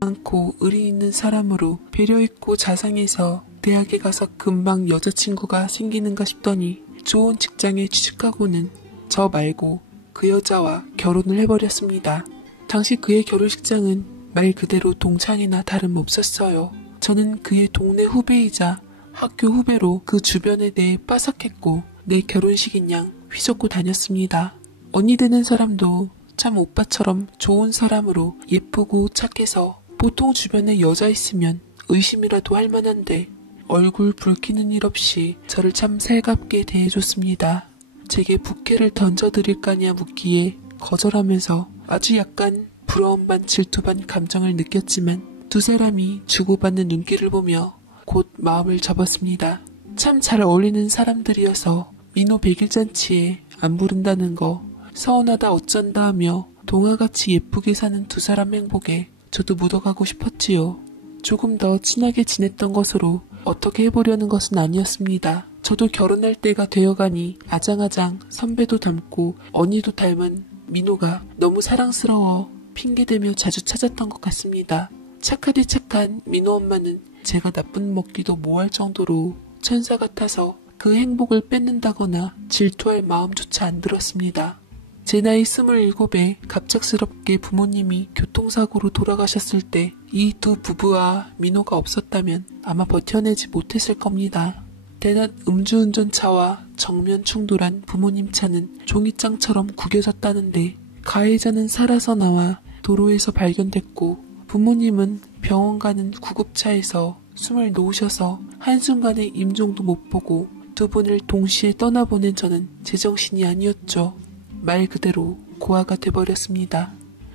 않고 의리 있는 사람으로 배려 있고 자상해서 대학에 가서 금방 여자친구가 생기는가 싶더니 좋은 직장에 취직하고는 저 말고 그 여자와 결혼을 해버렸습니다. 당시 그의 결혼식장은 말 그대로 동창이나 다름없었어요. 저는 그의 동네 후배이자 학교 후배로 그 주변에 대해 빠삭했고 내 결혼식인 양 휘젓고 다녔습니다. 언니 되는 사람도 참 오빠처럼 좋은 사람으로 예쁘고 착해서 보통 주변에 여자 있으면 의심이라도 할 만한데 얼굴 붉히는 일 없이 저를 참 살갑게 대해줬습니다. 제게 부케를 던져드릴까냐 묻기에 거절하면서 아주 약간 부러움 반 질투 반 감정을 느꼈지만 두 사람이 주고받는 눈길을 보며 곧 마음을 접었습니다. 참 잘 어울리는 사람들이어서 민호 100일잔치에 안 부른다는 거 서운하다 어쩐다 하며 동화같이 예쁘게 사는 두 사람 행복에 저도 묻어가고 싶었지요. 조금 더 친하게 지냈던 것으로 어떻게 해보려는 것은 아니었습니다. 저도 결혼할 때가 되어가니 아장아장 선배도 닮고 언니도 닮은 민호가 너무 사랑스러워 핑계대며 자주 찾았던 것 같습니다. 착하디 착한 민호 엄마는 제가 나쁜 먹기도 뭐할 정도로 천사 같아서 그 행복을 뺏는다거나 질투할 마음조차 안 들었습니다. 제 나이 27에 갑작스럽게 부모님이 교통사고로 돌아가셨을 때 이 두 부부와 민호가 없었다면 아마 버텨내지 못했을 겁니다. 대낮 음주운전차와 정면 충돌한 부모님 차는 종이장처럼 구겨졌다는데 가해자는 살아서 나와 도로에서 발견됐고 부모님은 병원 가는 구급차에서 숨을 놓으셔서 한순간에 임종도 못 보고 두 분을 동시에 떠나보낸 저는 제정신이 아니었죠. 말 그대로 고아가 돼버렸습니다.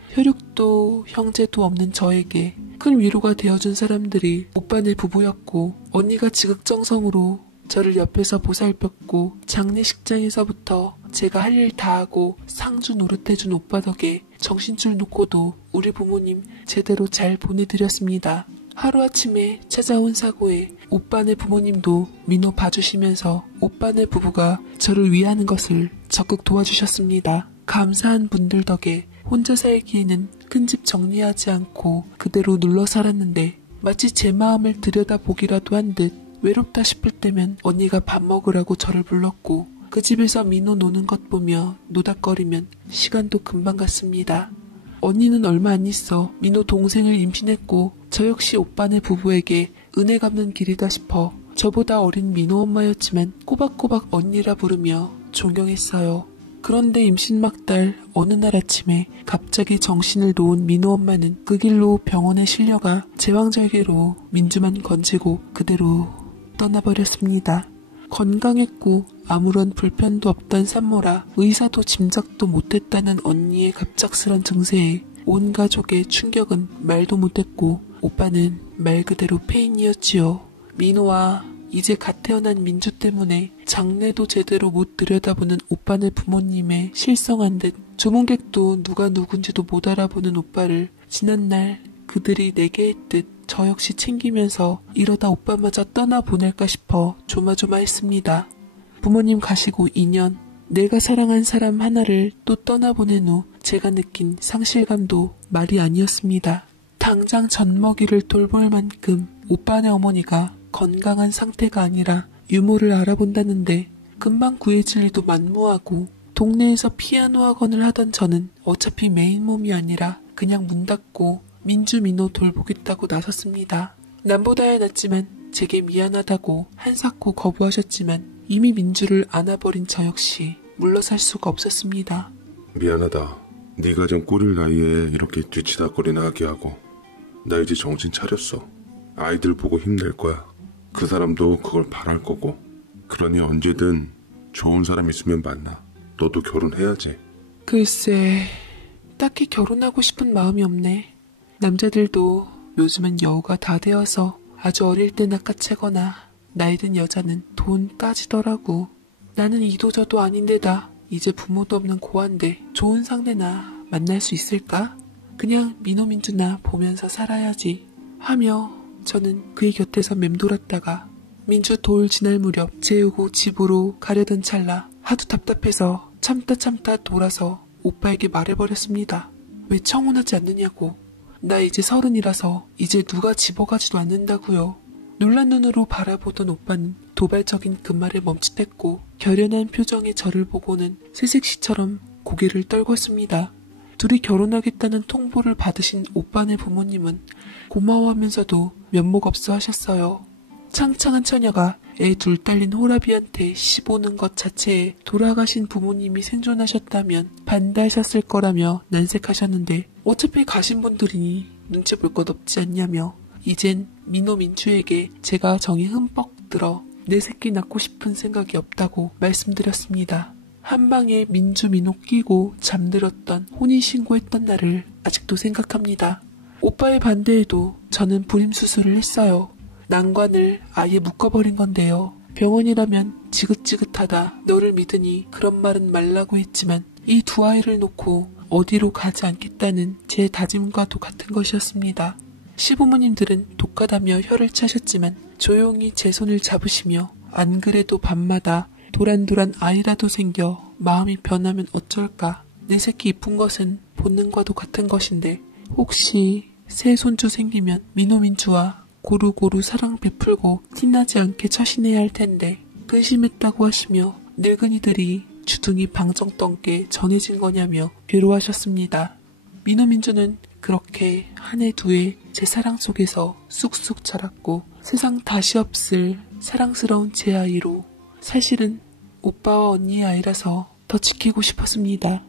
혈육도 형제도 없는 저에게 큰 위로가 되어준 사람들이 오빠네 부부였고 언니가 지극정성으로 저를 옆에서 보살폈고 장례식장에서부터 제가 할 일 다하고 상주 노릇해준 오빠 덕에 정신줄 놓고도 우리 부모님 제대로 잘 보내드렸습니다. 하루아침에 찾아온 사고에 오빠네 부모님도 민호 봐주시면서 오빠네 부부가 저를 위하는 것을 적극 도와주셨습니다. 감사한 분들 덕에 혼자 살기에는 큰 집 정리하지 않고 그대로 눌러 살았는데 마치 제 마음을 들여다보기라도 한 듯 외롭다 싶을 때면 언니가 밥 먹으라고 저를 불렀고 그 집에서 민호 노는 것 보며 노닥거리면 시간도 금방 갔습니다. 언니는 얼마 안 있어 민호 동생을 임신했고 저 역시 오빠네 부부에게 은혜 갚는 길이다 싶어 저보다 어린 민호 엄마였지만 꼬박꼬박 언니라 부르며 존경했어요. 그런데 임신 막달 어느 날 아침에 갑자기 정신을 놓은 민호 엄마는 그 길로 병원에 실려가 제왕절개로 민주만 건지고 그대로 떠나버렸습니다. 건강했고 아무런 불편도 없던 산모라 의사도 짐작도 못했다는 언니의 갑작스런 증세에 온 가족의 충격은 말도 못했고 오빠는 말 그대로 폐인이었지요. 민호와 이제 갓 태어난 민주 때문에 장례도 제대로 못 들여다보는 오빠네 부모님의 실성한 듯 조문객도 누가 누군지도 못 알아보는 오빠를 지난날 그들이 내게 했듯 저 역시 챙기면서 이러다 오빠마저 떠나보낼까 싶어 조마조마했습니다. 부모님 가시고 2년 내가 사랑한 사람 하나를 또 떠나보낸 후 제가 느낀 상실감도 말이 아니었습니다. 당장 젖먹이를 돌볼 만큼 오빠네 어머니가 건강한 상태가 아니라 유모를 알아본다는데 금방 구해질 리도 만무하고 동네에서 피아노 학원을 하던 저는 어차피 메인 몸이 아니라 그냥 문 닫고 민주 민호 돌보겠다고 나섰습니다. 남보다야 낫지만 제게 미안하다고 한사코 거부하셨지만 이미 민주를 안아버린 저 역시 물러설 수가 없었습니다. 미안하다. 네가 좀 꾸릴 나이에 이렇게 뒤치다거리나 하게 하고 나 이제 정신 차렸어. 아이들 보고 힘낼 거야. 그 사람도 그걸 바랄 거고 그러니 언제든 좋은 사람 있으면 만나. 너도 결혼해야지. 글쎄 딱히 결혼하고 싶은 마음이 없네. 남자들도 요즘은 여우가 다 되어서 아주 어릴 때 낚아채거나 나이 든 여자는 돈 따지더라고. 나는 이도저도 아닌데다 이제 부모도 없는 고아인데 좋은 상대나 만날 수 있을까? 그냥 민호 민주나 보면서 살아야지 하며 저는 그의 곁에서 맴돌았다가 민주 돌 지날 무렵 재우고 집으로 가려던 찰나 하도 답답해서 참다 돌아서 오빠에게 말해버렸습니다. 왜 청혼하지 않느냐고. 나 이제 30이라서 이제 누가 집어가지도 않는다고요. 놀란 눈으로 바라보던 오빠는 도발적인 그 말에 멈칫했고 결연한 표정의 저를 보고는 새색시처럼 고개를 떨궜습니다. 둘이 결혼하겠다는 통보를 받으신 오빠네 부모님은 고마워하면서도 면목 없어 하셨어요. 창창한 처녀가 애 둘 딸린 호라비한테 시보는 것 자체에 돌아가신 부모님이 생존하셨다면 반대하셨을 거라며 난색하셨는데 어차피 가신 분들이니 눈치 볼 것 없지 않냐며 이젠 민호 민주에게 제가 정이 흠뻑 들어 내 새끼 낳고 싶은 생각이 없다고 말씀드렸습니다. 한방에 민주 민호 끼고 잠들었던 혼인신고했던 날을 아직도 생각합니다. 오빠의 반대에도 저는 불임수술을 했어요. 난관을 아예 묶어버린 건데요. 병원이라면 지긋지긋하다 너를 믿으니 그런 말은 말라고 했지만 이 두 아이를 놓고 어디로 가지 않겠다는 제 다짐과도 같은 것이었습니다. 시부모님들은 독하다며 혀를 차셨지만 조용히 제 손을 잡으시며 안 그래도 밤마다 도란도란 아이라도 생겨 마음이 변하면 어쩔까. 내 새끼 이쁜 것은 본능과도 같은 것인데 혹시 새 손주 생기면 민호민주와 고루고루 사랑 베풀고 티나지 않게 처신해야 할 텐데 근심했다고 하시며 늙은이들이 주둥이 방정 떤게 전해진 거냐며 괴로워하셨습니다. 민호민주는 그렇게 한 해 두 해 제 사랑 속에서 쑥쑥 자랐고 세상 다시 없을 사랑스러운 제 아이로 사실은 오빠와 언니의 아이라서 더 지키고 싶었습니다.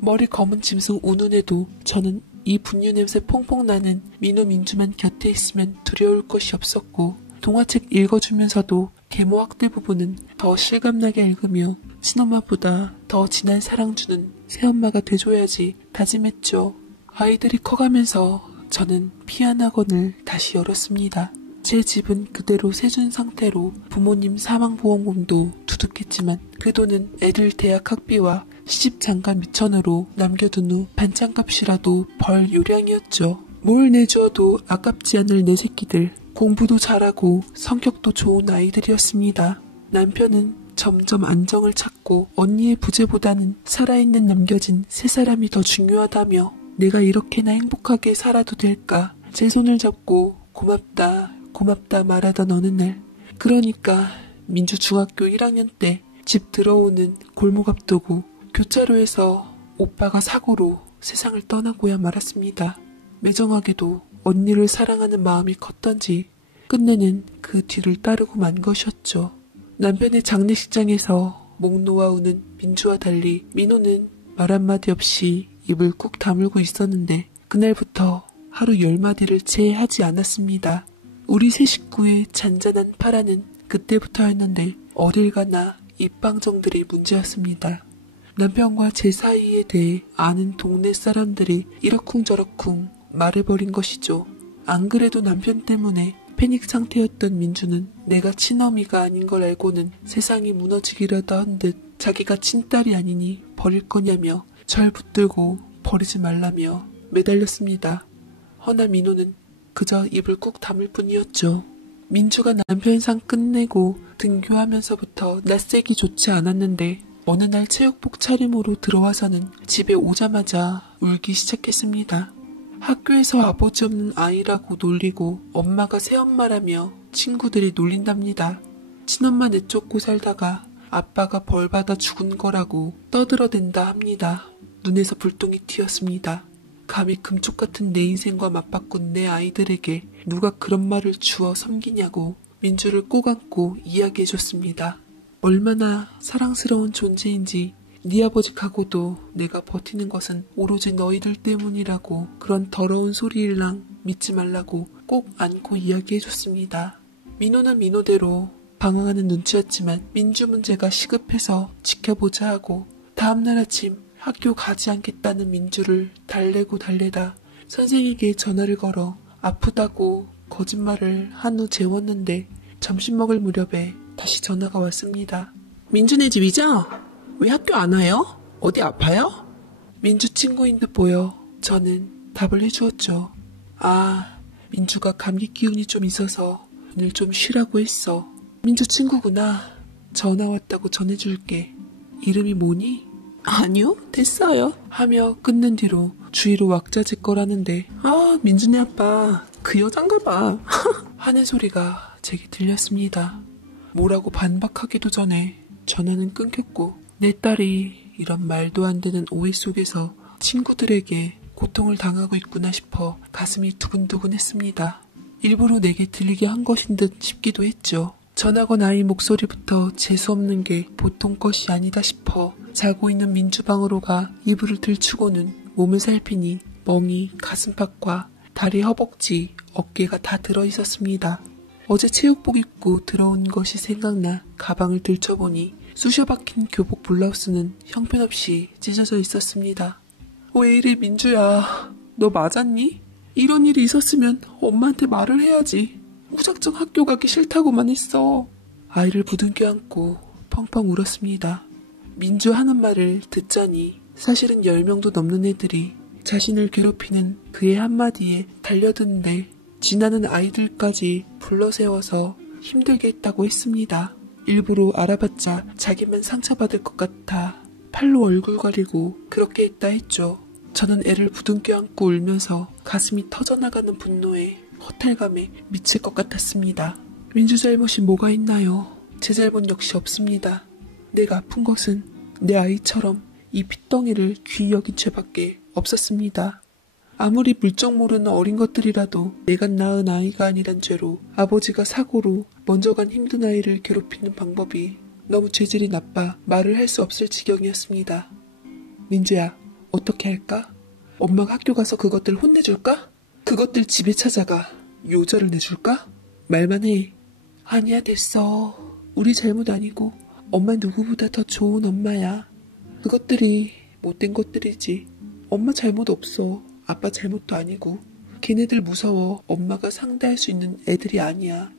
머리 검은 짐승 운운에도 저는 이 분유 냄새 퐁퐁 나는 민호 민주만 곁에 있으면 두려울 것이 없었고 동화책 읽어주면서도 계모 학대 부분은 더 실감나게 읽으며 친엄마보다 더 진한 사랑 주는 새엄마가 돼줘야지 다짐했죠. 아이들이 커가면서 저는 피아노학원을 다시 열었습니다. 제 집은 그대로 세준 상태로 부모님 사망보험금도 두둑했지만 그 돈은 애들 대학 학비와 시집 장가 미천으로 남겨둔 후 반찬값이라도 벌 요량이었죠. 뭘 내주어도 아깝지 않을 내 새끼들. 공부도 잘하고 성격도 좋은 아이들이었습니다. 남편은 점점 안정을 찾고 언니의 부재보다는 살아있는 남겨진 세 사람이 더 중요하다며 내가 이렇게나 행복하게 살아도 될까. 제 손을 잡고 고맙다 고맙다 말하던 어느 날 그러니까 민주 중학교 1학년 때 집 들어오는 골목 앞두고 교차로에서 오빠가 사고로 세상을 떠나고야 말았습니다. 매정하게도 언니를 사랑하는 마음이 컸던지 끝내는 그 뒤를 따르고 만 것이었죠. 남편의 장례식장에서 목 놓아 우는 민주와 달리 민호는 말 한마디 없이 입을 꾹 다물고 있었는데 그날부터 하루 10마디를 채 하지 않았습니다. 우리 세 식구의 잔잔한 파라는 그때부터였는데 어딜 가나 입방정들이 문제였습니다. 남편과 제 사이에 대해 아는 동네 사람들이 이러쿵저러쿵 말해버린 것이죠. 안 그래도 남편 때문에 패닉 상태였던 민주는 내가 친어미가 아닌 걸 알고는 세상이 무너지기라도 한 듯 자기가 친딸이 아니니 버릴 거냐며 절 붙들고 버리지 말라며 매달렸습니다. 허나 민호는 그저 입을 꾹 다물 뿐이었죠. 민주가 남편 상 끝내고 등교하면서부터 낯색이 좋지 않았는데 어느 날 체육복 차림으로 들어와서는 집에 오자마자 울기 시작했습니다. 학교에서 아버지 없는 아이라고 놀리고 엄마가 새엄마라며 친구들이 놀린답니다. 친엄마 내쫓고 살다가 아빠가 벌받아 죽은 거라고 떠들어댄다 합니다. 눈에서 불똥이 튀었습니다. 감히 금쪽 같은 내 인생과 맞바꾼 내 아이들에게 누가 그런 말을 주어 섬기냐고 민주를 꼭 안고 이야기해줬습니다. 얼마나 사랑스러운 존재인지 네 아버지 가고도 내가 버티는 것은 오로지 너희들 때문이라고 그런 더러운 소리일랑 믿지 말라고 꼭 안고 이야기해줬습니다. 민호는 민호대로 방황하는 눈치였지만 민주 문제가 시급해서 지켜보자 하고 다음날 아침 학교 가지 않겠다는 민주를 달래고 달래다 선생에게 전화를 걸어 아프다고 거짓말을 한 후 재웠는데 점심 먹을 무렵에 다시 전화가 왔습니다. 민주네 집이죠? 왜 학교 안 와요? 어디 아파요? 민주 친구인 듯 보여 저는 답을 해주었죠. 아, 민주가 감기 기운이 좀 있어서 오늘 좀 쉬라고 했어. 민주 친구구나. 전화 왔다고 전해줄게. 이름이 뭐니? 아니요, 됐어요. 하며 끊는 뒤로 주위로 왁자지껄하는데 아 민준이 아빠 그 여잔가 봐 하는 소리가 제게 들렸습니다. 뭐라고 반박하기도 전에 전화는 끊겼고 내 딸이 이런 말도 안 되는 오해 속에서 친구들에게 고통을 당하고 있구나 싶어 가슴이 두근두근했습니다. 일부러 내게 들리게 한 것인 듯 싶기도 했죠. 전하건 아이 목소리부터 재수없는 게 보통 것이 아니다 싶어 자고 있는 민주방으로 가 이불을 들추고는 몸을 살피니 멍이 가슴팍과 다리, 허벅지, 어깨가 다 들어있었습니다. 어제 체육복 입고 들어온 것이 생각나 가방을 들춰보니 쑤셔박힌 교복 블라우스는 형편없이 찢어져 있었습니다. 왜 이래 민주야, 너 맞았니? 이런 일이 있었으면 엄마한테 말을 해야지. 무작정 학교 가기 싫다고만 했어. 아이를 부둥켜 안고 펑펑 울었습니다. 민주 하는 말을 듣자니 사실은 10명도 넘는 애들이 자신을 괴롭히는 그의 한마디에 달려드는데 지나는 아이들까지 불러세워서 힘들게 했다고 했습니다. 일부러 알아봤자 자기만 상처받을 것 같아 팔로 얼굴 가리고 그렇게 했다 했죠. 저는 애를 부둥켜 안고 울면서 가슴이 터져나가는 분노에 허탈감에 미칠 것 같았습니다. 민주 잘못이 뭐가 있나요? 제 잘못 역시 없습니다. 내가 아픈 것은 내 아이처럼 이 핏덩이를 귀히 여긴 죄밖에 없었습니다. 아무리 물정 모르는 어린 것들이라도 내가 낳은 아이가 아니란 죄로 아버지가 사고로 먼저 간 힘든 아이를 괴롭히는 방법이 너무 죄질이 나빠 말을 할 수 없을 지경이었습니다. 민주야, 어떻게 할까? 엄마가 학교 가서 그것들 혼내줄까? 그것들 집에 찾아가 요절을 내줄까? 말만 해. 아니야 됐어. 우리 잘못 아니고 엄마 누구보다 더 좋은 엄마야. 그것들이 못된 것들이지. 엄마 잘못 없어. 아빠 잘못도 아니고. 걔네들 무서워. 엄마가 상대할 수 있는 애들이 아니야.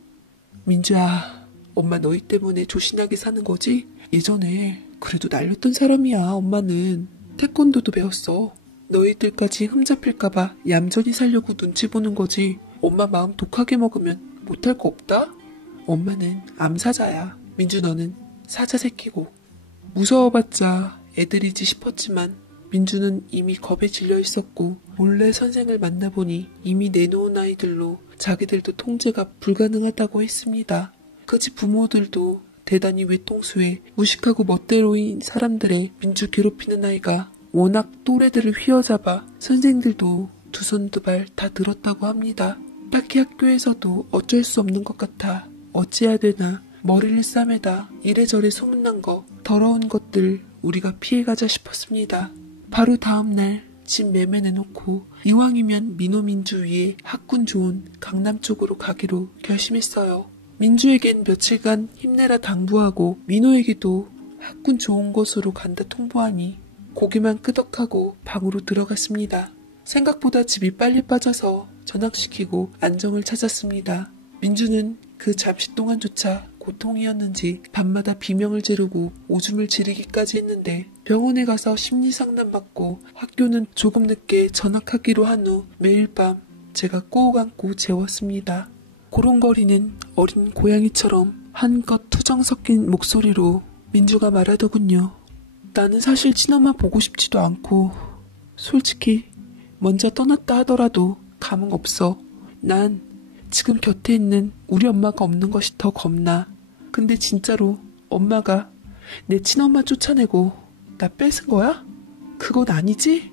민주야, 엄마 너희 때문에 조신하게 사는 거지? 예전에 그래도 날렸던 사람이야. 엄마는 태권도도 배웠어. 너희들까지 흠잡힐까봐 얌전히 살려고 눈치 보는 거지. 엄마 마음 독하게 먹으면 못할 거 없다? 엄마는 암사자야. 민주 너는 사자 새끼고. 무서워봤자 애들이지 싶었지만 민주는 이미 겁에 질려 있었고 몰래 선생을 만나보니 이미 내놓은 아이들로 자기들도 통제가 불가능하다고 했습니다. 그 집 부모들도 대단히 외통수에 무식하고 멋대로인 사람들의 민주 괴롭히는 아이가 워낙 또래들을 휘어잡아 선생들도 두 손 두 발 다 들었다고 합니다. 딱히 학교에서도 어쩔 수 없는 것 같아 어찌해야 되나 머리를 싸매다 이래저래 소문난 거 더러운 것들 우리가 피해가자 싶었습니다. 바로 다음날 집 매매내놓고 이왕이면 민호민주 위에 학군 좋은 강남 쪽으로 가기로 결심했어요. 민주에겐 며칠간 힘내라 당부하고 민호에게도 학군 좋은 곳으로 간다 통보하니 고개만 끄덕하고 방으로 들어갔습니다. 생각보다 집이 빨리 빠져서 전학시키고 안정을 찾았습니다. 민주는 그 잠시 동안조차 고통이었는지 밤마다 비명을 지르고 오줌을 지르기까지 했는데 병원에 가서 심리상담받고 학교는 조금 늦게 전학하기로 한 후 매일 밤 제가 꼭 안고 재웠습니다. 고롱거리는 어린 고양이처럼 한껏 투정 섞인 목소리로 민주가 말하더군요. 나는 사실 친엄마 보고 싶지도 않고 솔직히 먼저 떠났다 하더라도 감흥 없어. 난 지금 곁에 있는 우리 엄마가 없는 것이 더 겁나. 근데 진짜로 엄마가 내 친엄마 쫓아내고 나 뺏은 거야? 그건 아니지?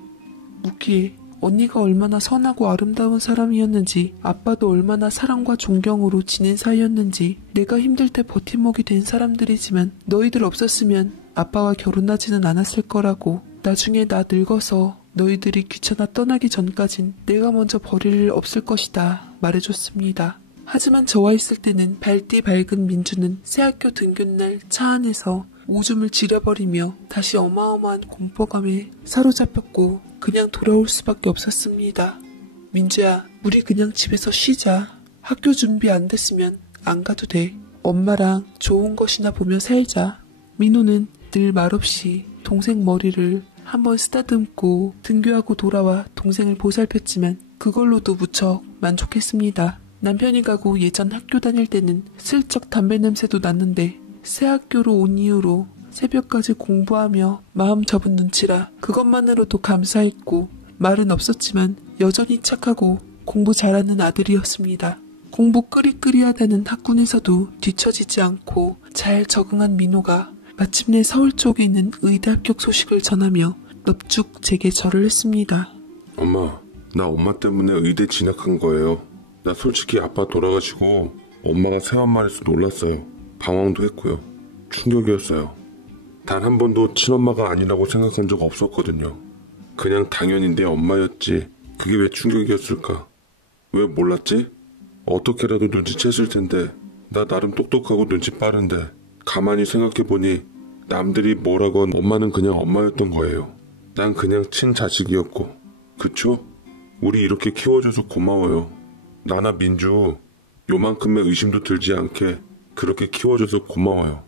묻기에 언니가 얼마나 선하고 아름다운 사람이었는지 아빠도 얼마나 사랑과 존경으로 지낸 사이였는지 내가 힘들 때 버팀목이 된 사람들이지만 너희들 없었으면 아빠와 결혼하지는 않았을 거라고 나중에 나 늙어서 너희들이 귀찮아 떠나기 전까진 내가 먼저 버릴 일 없을 것이다 말해줬습니다. 하지만 저와 있을 때는 밝디 밝은 민주는 새학교 등교날 차 안에서 오줌을 지려버리며 다시 어마어마한 공포감에 사로잡혔고 그냥 돌아올 수밖에 없었습니다. 민주야, 우리 그냥 집에서 쉬자. 학교 준비 안 됐으면 안 가도 돼. 엄마랑 좋은 것이나 보며 살자. 민호는 늘 말없이 동생 머리를 한번 쓰다듬고 등교하고 돌아와 동생을 보살폈지만 그걸로도 무척 만족했습니다. 남편이 가고 예전 학교 다닐 때는 슬쩍 담배 냄새도 났는데 새 학교로 온 이후로 새벽까지 공부하며 마음 접은 눈치라 그것만으로도 감사했고 말은 없었지만 여전히 착하고 공부 잘하는 아들이었습니다. 공부 끄리끄리하다는 학군에서도 뒤처지지 않고 잘 적응한 민호가 마침내 서울 쪽에 있는 의대 합격 소식을 전하며 넙죽 제게 절을 했습니다. 엄마, 나 엄마 때문에 의대 진학한 거예요. 나 솔직히 아빠 돌아가시고 엄마가 새엄마라서 놀랐어요. 방황도 했고요. 충격이었어요. 단 한 번도 친엄마가 아니라고 생각한 적 없었거든요. 그냥 당연히 내 엄마였지. 그게 왜 충격이었을까? 왜 몰랐지? 어떻게라도 눈치챘을 텐데. 나 나름 똑똑하고 눈치 빠른데 가만히 생각해보니 남들이 뭐라건 엄마는 그냥 엄마였던 거예요. 난 그냥 친자식이었고. 그쵸? 우리 이렇게 키워줘서 고마워요. 나나 민주 요만큼의 의심도 들지 않게 그렇게 키워줘서 고마워요.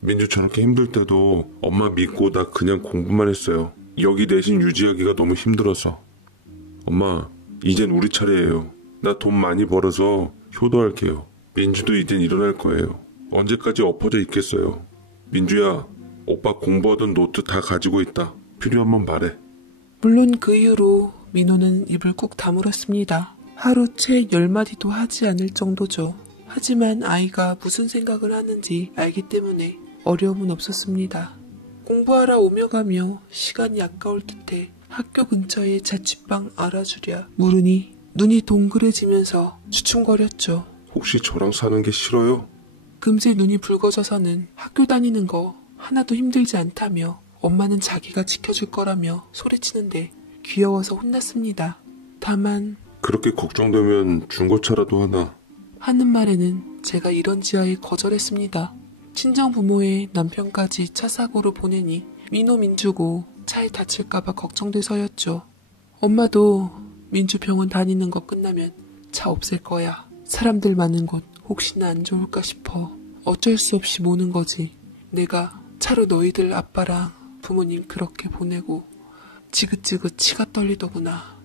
민주 저렇게 힘들 때도 엄마 믿고 나 그냥 공부만 했어요. 여기 대신 유지하기가 너무 힘들어서. 엄마, 이젠 우리 차례예요. 나 돈 많이 벌어서 효도할게요. 민주도 이젠 일어날 거예요. 언제까지 엎어져 있겠어요. 민주야, 오빠 공부하던 노트 다 가지고 있다. 필요하면 말해. 물론 그 이후로 민호는 입을 꾹 다물었습니다. 하루 채 10마디도 하지 않을 정도죠. 하지만 아이가 무슨 생각을 하는지 알기 때문에 어려움은 없었습니다. 공부하러 오며 가며 시간이 아까울 듯해 학교 근처에 자취방 알아주랴 물으니 눈이 동그래지면서 주춤거렸죠. 혹시 저랑 사는 게 싫어요? 금세 눈이 붉어져서는 학교 다니는 거 하나도 힘들지 않다며 엄마는 자기가 지켜줄 거라며 소리치는데 귀여워서 혼났습니다. 다만 그렇게 걱정되면 중고차라도 하나. 하는 말에는 제가 이런지하에 거절했습니다. 친정 부모의 남편까지 차 사고로 보내니 민호 민주고 차에 다칠까봐 걱정돼서였죠. 엄마도 민주 병원 다니는 거 끝나면 차 없앨 거야. 사람들 많은 곳 혹시나 안 좋을까 싶어 어쩔 수 없이 모는 거지. 내가 차로 너희들 아빠랑 부모님 그렇게 보내고 지긋지긋 치가 떨리더구나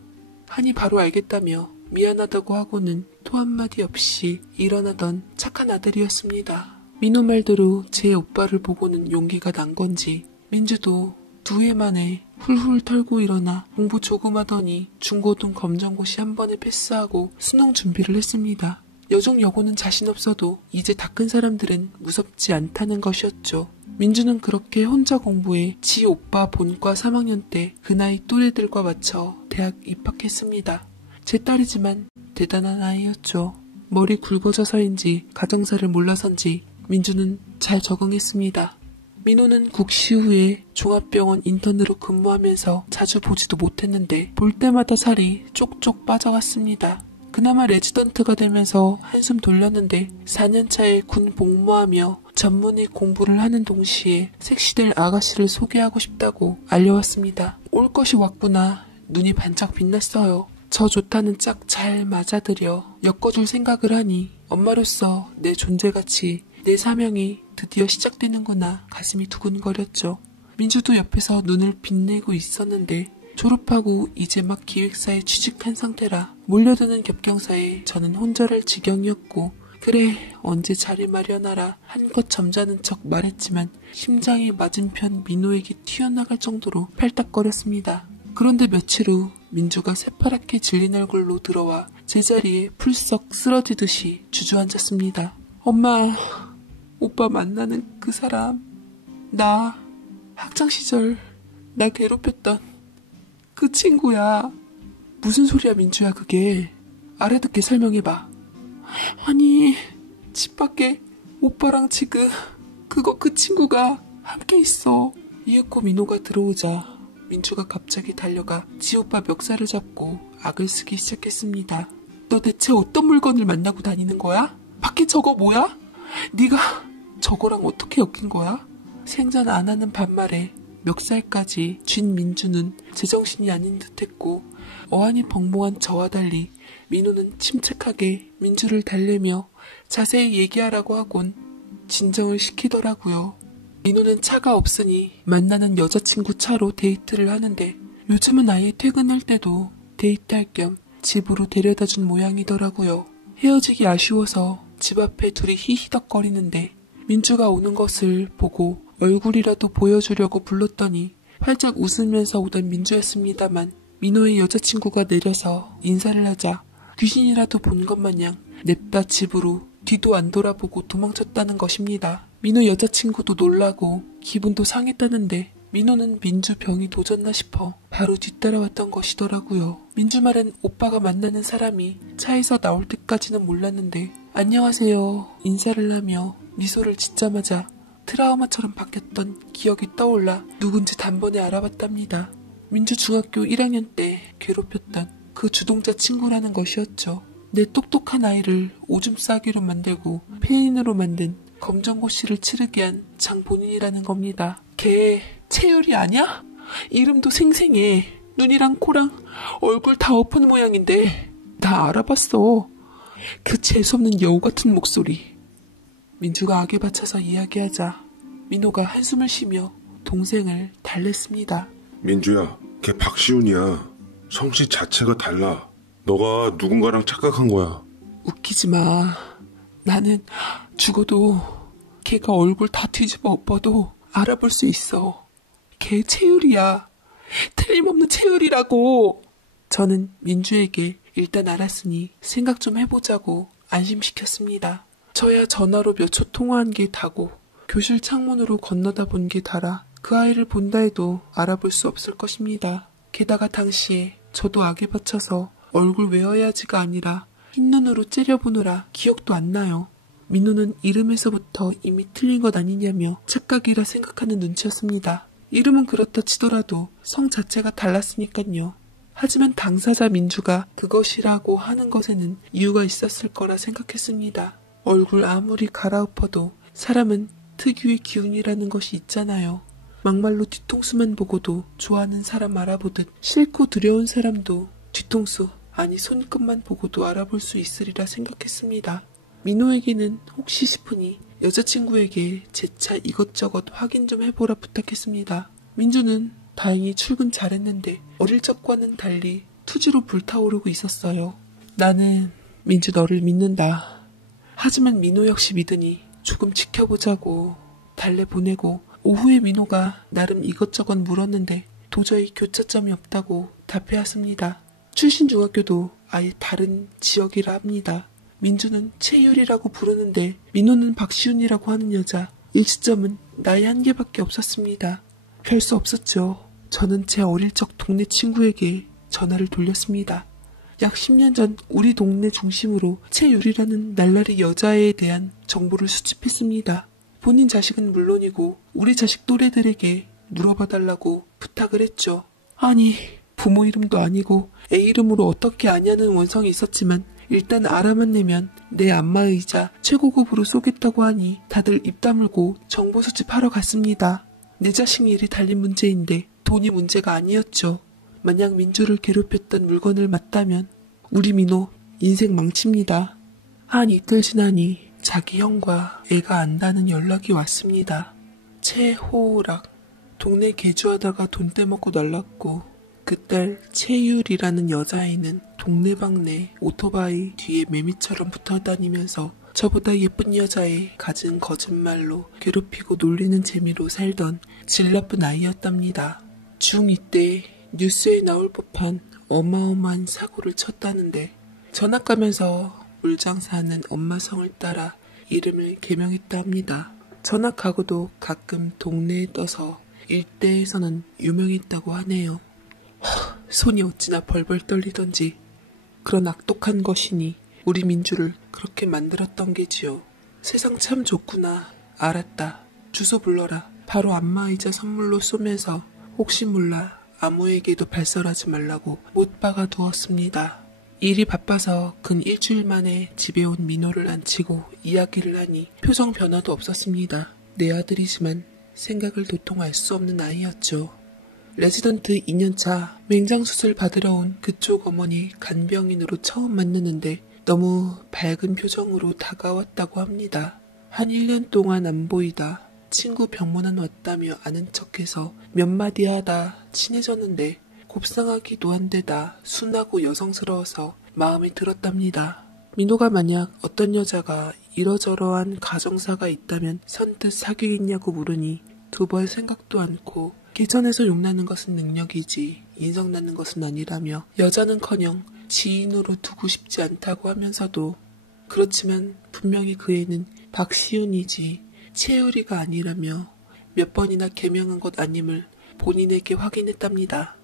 하니 바로 알겠다며 미안하다고 하고는 토 한마디 없이 일어나던 착한 아들이었습니다. 민호 말대로 제 오빠를 보고는 용기가 난 건지 민주도 2해 만에 훌훌 털고 일어나 공부 조금 하더니 중고등 검정고시 한 번에 패스하고 수능 준비를 했습니다. 여중 여고는 자신 없어도 이제 다 큰 사람들은 무섭지 않다는 것이었죠. 민주는 그렇게 혼자 공부해 지 오빠 본과 3학년 때 그 나이 또래들과 맞춰 대학 입학했습니다. 제 딸이지만 대단한 아이였죠. 머리 굵어져서인지 가정사를 몰라서인지 민주는 잘 적응했습니다. 민호는 국시 후에 종합병원 인턴으로 근무하면서 자주 보지도 못했는데 볼 때마다 살이 쪽쪽 빠져갔습니다. 그나마 레지던트가 되면서 한숨 돌렸는데 4년차에 군 복무하며 전문의 공부를 하는 동시에 섹시될 아가씨를 소개하고 싶다고 알려왔습니다. 올 것이 왔구나. 눈이 반짝 빛났어요. 저 좋다는 짝 잘 맞아들여 엮어줄 생각을 하니 엄마로서 내 존재가치, 내 사명이 드디어 시작되는구나 가슴이 두근거렸죠. 민주도 옆에서 눈을 빛내고 있었는데 졸업하고 이제 막 기획사에 취직한 상태라 몰려드는 겹경사에 저는 혼절할 지경이었고 그래 언제 자리 마련하라 한껏 점잖은 척 말했지만 심장이 맞은편 민호에게 튀어나갈 정도로 팔딱거렸습니다. 그런데 며칠 후 민주가 새파랗게 질린 얼굴로 들어와 제자리에 풀썩 쓰러지듯이 주저앉았습니다. 엄마, 오빠 만나는 그 사람, 나 학창시절 나 괴롭혔던 그 친구야. 무슨 소리야 민주야 그게. 알아듣게 설명해봐. 아니 집 밖에 오빠랑 지금 그 친구가 함께 있어. 이윽고 민호가 들어오자 민주가 갑자기 달려가 지 오빠 멱살을 잡고 악을 쓰기 시작했습니다. 너 대체 어떤 물건을 만나고 다니는 거야? 밖에 저거 뭐야? 네가 저거랑 어떻게 엮인 거야? 생전 안 하는 반말에 멱살까지 쥔 민주는 제정신이 아닌 듯했고 어안이 벙벙한 저와 달리 민호는 침착하게 민주를 달래며 자세히 얘기하라고 하곤 진정을 시키더라고요. 민호는 차가 없으니 만나는 여자친구 차로 데이트를 하는데 요즘은 아예 퇴근할 때도 데이트할 겸 집으로 데려다준 모양이더라고요. 헤어지기 아쉬워서 집 앞에 둘이 히히덕거리는데 민주가 오는 것을 보고 얼굴이라도 보여주려고 불렀더니 활짝 웃으면서 오던 민주였습니다만 민호의 여자친구가 내려서 인사를 하자 귀신이라도 본 것 마냥 냅다 집으로 뒤도 안 돌아보고 도망쳤다는 것입니다. 민호 여자친구도 놀라고 기분도 상했다는데 민호는 민주 병이 도졌나 싶어 바로 뒤따라왔던 것이더라고요. 민주 말은 오빠가 만나는 사람이 차에서 나올 때까지는 몰랐는데 안녕하세요 인사를 하며 미소를 짓자마자 트라우마처럼 바뀌었던 기억이 떠올라 누군지 단번에 알아봤답니다. 민주 중학교 1학년 때 괴롭혔던 그 주동자 친구라는 것이었죠. 내 똑똑한 아이를 오줌 싸기로 만들고 폐인으로 만든 검정고시를 치르게 한 장본인이라는 겁니다. 걔 채율이 아냐? 이름도 생생해. 눈이랑 코랑 얼굴 다 엎은 모양인데 나 알아봤어. 그 재수없는 여우 같은 목소리. 민주가 악에 받쳐서 이야기하자 민호가 한숨을 쉬며 동생을 달랬습니다. 민주야, 걔 박시훈이야. 성씨 자체가 달라. 너가 누군가랑 착각한 거야. 웃기지 마. 나는 죽어도 걔가 얼굴 다 뒤집어 엎어도 알아볼 수 있어. 걔 채율이야. 틀림없는 채율이라고. 저는 민주에게 일단 알았으니 생각 좀 해보자고 안심시켰습니다. 저야 전화로 몇 초 통화한 게 다고 교실 창문으로 건너다 본 게 다라 그 아이를 본다 해도 알아볼 수 없을 것입니다. 게다가 당시에 저도 악에 받쳐서 얼굴 외워야지가 아니라 흰눈으로 째려보느라 기억도 안 나요. 민호는 이름에서부터 이미 틀린 것 아니냐며 착각이라 생각하는 눈치였습니다. 이름은 그렇다 치더라도 성 자체가 달랐으니깐요. 하지만 당사자 민주가 그것이라고 하는 것에는 이유가 있었을 거라 생각했습니다. 얼굴 아무리 갈아엎어도 사람은 특유의 기운이라는 것이 있잖아요. 막말로 뒤통수만 보고도 좋아하는 사람 알아보듯 싫고 두려운 사람도 뒤통수 아니 손끝만 보고도 알아볼 수 있으리라 생각했습니다. 민호에게는 혹시 싶으니 여자친구에게 재차 이것저것 확인 좀 해보라 부탁했습니다. 민주는 다행히 출근 잘했는데 어릴 적과는 달리 투지로 불타오르고 있었어요. 나는 민주 너를 믿는다. 하지만 민호 역시 믿으니 조금 지켜보자고 달래보내고 오후에 민호가 나름 이것저것 물었는데 도저히 교차점이 없다고 답해왔습니다. 출신 중학교도 아예 다른 지역이라 합니다. 민주는 채율이라고 부르는데 민호는 박시훈이라고 하는 여자. 일치점은 나이 한 개밖에 없었습니다. 별 수 없었죠. 저는 제 어릴 적 동네 친구에게 전화를 돌렸습니다. 약 10년 전 우리 동네 중심으로 채율이라는 날라리 여자애에 대한 정보를 수집했습니다. 본인 자식은 물론이고 우리 자식 또래들에게 물어봐달라고 부탁을 했죠. 아니 부모 이름도 아니고 애 이름으로 어떻게 아냐는 원성이 있었지만 일단 알아만 내면 내 안마의자 최고급으로 쏘겠다고 하니 다들 입 다물고 정보 수집하러 갔습니다. 내 자식 일이 달린 문제인데 돈이 문제가 아니었죠. 만약 민주를 괴롭혔던 물건을 맞다면 우리 민호 인생 망칩니다. 한 이틀 지나니 자기 형과 애가 안다는 연락이 왔습니다. 최호락 동네 개주하다가 돈 떼먹고 날랐고 그 딸 채율이라는 여자아이는 동네방네 오토바이 뒤에 매미처럼 붙어다니면서 저보다 예쁜 여자애 갖은 거짓말로 괴롭히고 놀리는 재미로 살던 질 나쁜 아이였답니다. 중2 때 뉴스에 나올 법한 어마어마한 사고를 쳤다는데 전학 가면서 물장사하는 엄마 성을 따라 이름을 개명했다 합니다. 전학 가고도 가끔 동네에 떠서 일대에서는 유명했다고 하네요. 손이 어찌나 벌벌 떨리던지 그런 악독한 것이니 우리 민주를 그렇게 만들었던 게지요. 세상 참 좋구나. 알았다. 주소 불러라. 바로 안마의자 선물로 쏘면서 혹시 몰라 아무에게도 발설하지 말라고 못 박아 두었습니다. 일이 바빠서 근 일주일 만에 집에 온 민호를 앉히고 이야기를 하니 표정 변화도 없었습니다. 내 아들이지만 생각을 도통 알 수 없는 아이였죠. 레지던트 2년차 맹장수술 받으러 온 그쪽 어머니 간병인으로 처음 만났는데 너무 밝은 표정으로 다가왔다고 합니다. 한 1년 동안 안 보이다 친구 병문안 왔다며 아는 척해서 몇 마디 하다 친해졌는데 곱상하기도 한데다 순하고 여성스러워서 마음에 들었답니다. 민호가 만약 어떤 여자가 이러저러한 가정사가 있다면 선뜻 사귀겠냐고 물으니 두 번 생각도 않고 개천에서 용나는 것은 능력이지 인성나는 것은 아니라며 여자는커녕 지인으로 두고 싶지 않다고 하면서도 그렇지만 분명히 그 애는 박시윤이지 채율이가 아니라며 몇 번이나 개명한 것 아님을 본인에게 확인했답니다.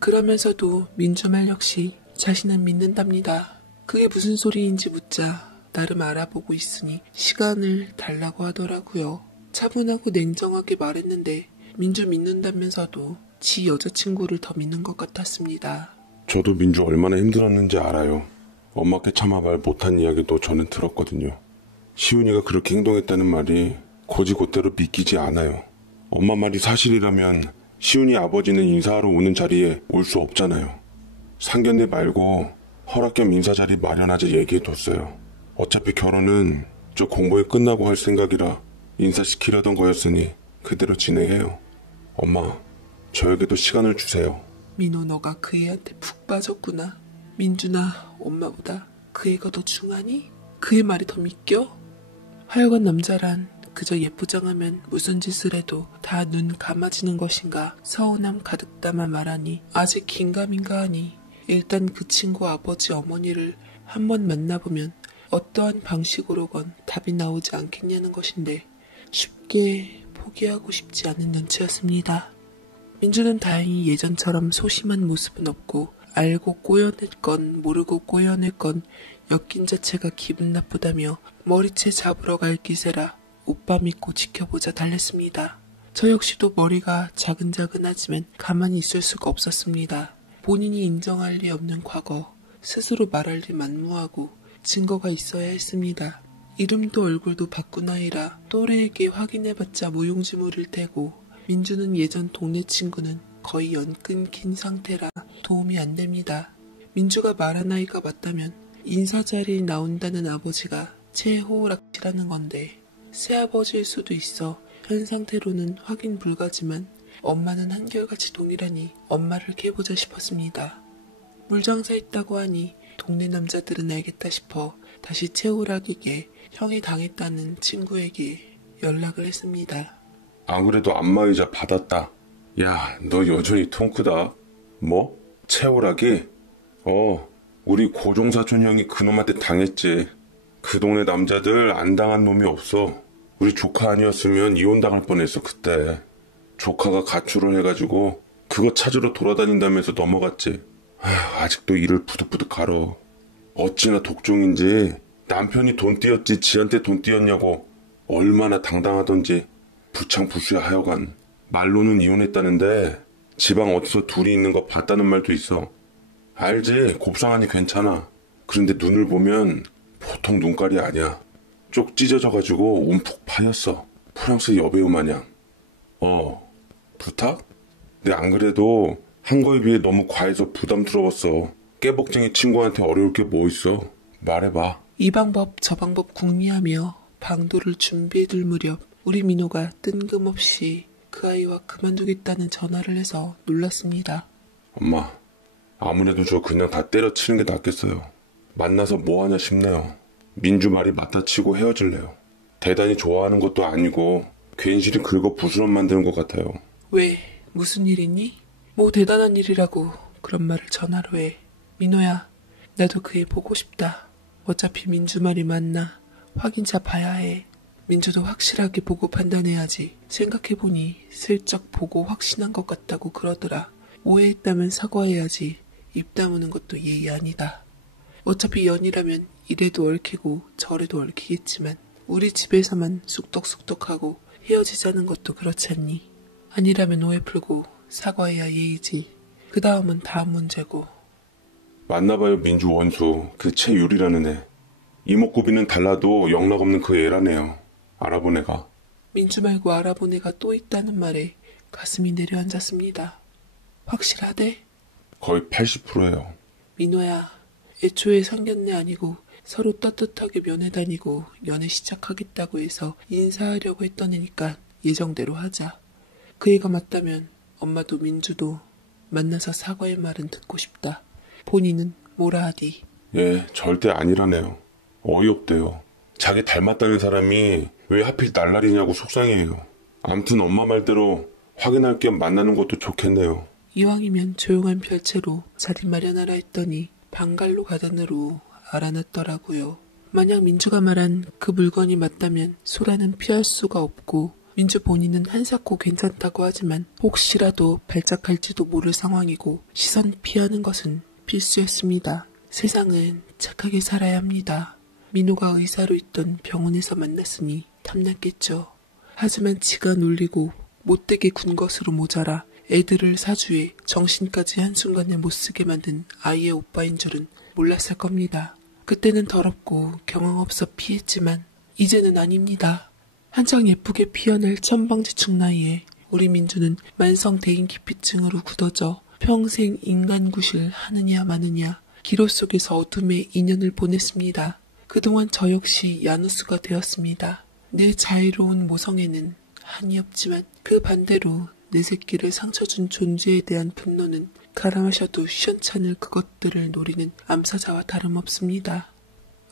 그러면서도 민주말 역시 자신은 믿는답니다. 그게 무슨 소리인지 묻자 나름 알아보고 있으니 시간을 달라고 하더라고요. 차분하고 냉정하게 말했는데 민주 믿는다면서도 지 여자친구를 더 믿는 것 같았습니다. 저도 민주 얼마나 힘들었는지 알아요. 엄마께 차마 말 못한 이야기도 저는 들었거든요. 시훈이가 그렇게 행동했다는 말이 곧이곧대로 믿기지 않아요. 엄마 말이 사실이라면 시훈이 아버지는 인사하러 오는 자리에 올 수 없잖아요. 상견례 말고 허락 겸 인사 자리 마련하자 얘기해뒀어요. 어차피 결혼은 저 공부에 끝나고 할 생각이라 인사시키려던 거였으니 그대로 진행해요. 엄마, 저에게도 시간을 주세요. 민호 너가 그 애한테 푹 빠졌구나. 민준아, 엄마보다 그 애가 더 중하니? 그 애 말이 더 믿겨? 하여간 남자란 그저 예쁘장하면 무슨 짓을 해도 다 눈 감아지는 것인가 서운함 가득 담아 말하니 아직 긴가민가 하니 일단 그 친구 아버지 어머니를 한번 만나보면 어떠한 방식으로건 답이 나오지 않겠냐는 것인데 쉽게 포기하고 싶지 않은 눈치였습니다. 민주는 다행히 예전처럼 소심한 모습은 없고 알고 꼬여낼 건 모르고 꼬여낼 건 엮인 자체가 기분 나쁘다며 머리채 잡으러 갈 기세라 오빠 믿고 지켜보자 달랬습니다. 저 역시도 머리가 자근자근하지만 가만히 있을 수가 없었습니다. 본인이 인정할 리 없는 과거, 스스로 말할 리 만무하고 증거가 있어야 했습니다. 이름도 얼굴도 바꾼 아이라 또래에게 확인해봤자 무용지물일 테고 민주는 예전 동네 친구는 거의 연 끊긴 상태라 도움이 안 됩니다. 민주가 말한 아이가 맞다면 인사 자리에 나온다는 아버지가 최호락이라는 건데 새아버지일 수도 있어 현 상태로는 확인 불가지만 엄마는 한결같이 동일하니 엄마를 캐보자 싶었습니다. 물장사 했다고 하니 동네 남자들은 알겠다 싶어 다시 최호락에게 형이 당했다는 친구에게 연락을 했습니다. 안 그래도 안마의자 받았다. 야, 너 여전히 통 크다. 뭐? 채오락이? 우리 고종사촌 형이 그놈한테 당했지. 그 동네 남자들 안 당한 놈이 없어. 우리 조카 아니었으면 이혼당할 뻔했어 그때. 조카가 가출을 해가지고 그거 찾으러 돌아다닌다면서 넘어갔지. 아직도 이를 부득부득 갈어. 어찌나 독종인지 남편이 돈 띄었지 지한테 돈 띄었냐고 얼마나 당당하던지 부창부수야 하여간. 말로는 이혼했다는데 지방 어디서 둘이 있는 거 봤다는 말도 있어. 알지, 곱상하니 괜찮아. 그런데 눈을 보면 보통 눈깔이 아니야. 쪽 찢어져가지고 움푹 파였어. 프랑스 여배우 마냥. 부탁? 근데 안 그래도 한 거에 비해 너무 과해서 부담스러웠어. 깨복쟁이 친구한테 어려울 게 뭐 있어. 말해봐. 이 방법 저 방법 궁리하며 방도를 준비해둘 무렵 우리 민호가 뜬금없이 그 아이와 그만두겠다는 전화를 해서 놀랐습니다. 엄마, 아무래도 저 그냥 다 때려치는 게 낫겠어요. 만나서 뭐하냐 싶네요. 민주 말이 맞다 치고 헤어질래요. 대단히 좋아하는 것도 아니고 괜시리 긁어 부스럼 만드는 것 같아요. 왜? 무슨 일이니? 뭐 대단한 일이라고 그런 말을 전화로 해. 민호야, 나도 그 애 보고 싶다. 어차피 민주 말이 맞나 확인차 봐야 해. 민주도 확실하게 보고 판단해야지. 생각해보니 슬쩍 보고 확신한 것 같다고 그러더라. 오해했다면 사과해야지. 입 다무는 것도 예의 아니다. 어차피 연이라면 이래도 얽히고 저래도 얽히겠지만 우리 집에서만 쑥덕쑥덕하고 헤어지자는 것도 그렇지 않니? 아니라면 오해 풀고 사과해야 예의지. 그 다음은 다음 문제고. 만나봐요 민주 원수. 그 최유리라는 애. 이목구비는 달라도 영락없는 그 애라네요. 알아본 애가. 민주 말고 알아본 애가 또 있다는 말에 가슴이 내려앉았습니다. 확실하대? 거의 80%예요. 민호야, 애초에 상견례 아니고 서로 떳떳하게 면회 다니고 연애 시작하겠다고 해서 인사하려고 했던 애니까 예정대로 하자. 그 애가 맞다면 엄마도 민주도 만나서 사과의 말은 듣고 싶다. 본인은 뭐라 하디? 예, 절대 아니라네요. 어이없대요. 자기 닮았다는 사람이 왜 하필 날라리냐고 속상해요. 암튼 엄마 말대로 확인할 겸 만나는 것도 좋겠네요. 이왕이면 조용한 별채로 자리 마련하라 했더니 방갈로 가든으로 알아놨더라고요. 만약 민주가 말한 그 물건이 맞다면 소라는 피할 수가 없고 민주 본인은 한사코 괜찮다고 하지만 혹시라도 발작할지도 모를 상황이고 시선 피하는 것은 필수였습니다. 세상은 착하게 살아야 합니다. 민호가 의사로 있던 병원에서 만났으니 탐났겠죠. 하지만 지가 놀리고 못되게 군 것으로 모자라 애들을 사주에 정신까지 한순간에 못쓰게 만든 아이의 오빠인 줄은 몰랐을 겁니다. 그때는 더럽고 경황 없어 피했지만 이제는 아닙니다. 한창 예쁘게 피어날 천방지축 나이에 우리 민주는 만성 대인기피증으로 굳어져 평생 인간구실 하느냐 마느냐 기로 속에서 어둠의 인연을 보냈습니다. 그동안 저 역시 야누스가 되었습니다. 내 자유로운 모성에는 한이 없지만 그 반대로 내 새끼를 상처 준 존재에 대한 분노는 가라 마셔도 시원찮을 그것들을 노리는 암사자와 다름없습니다.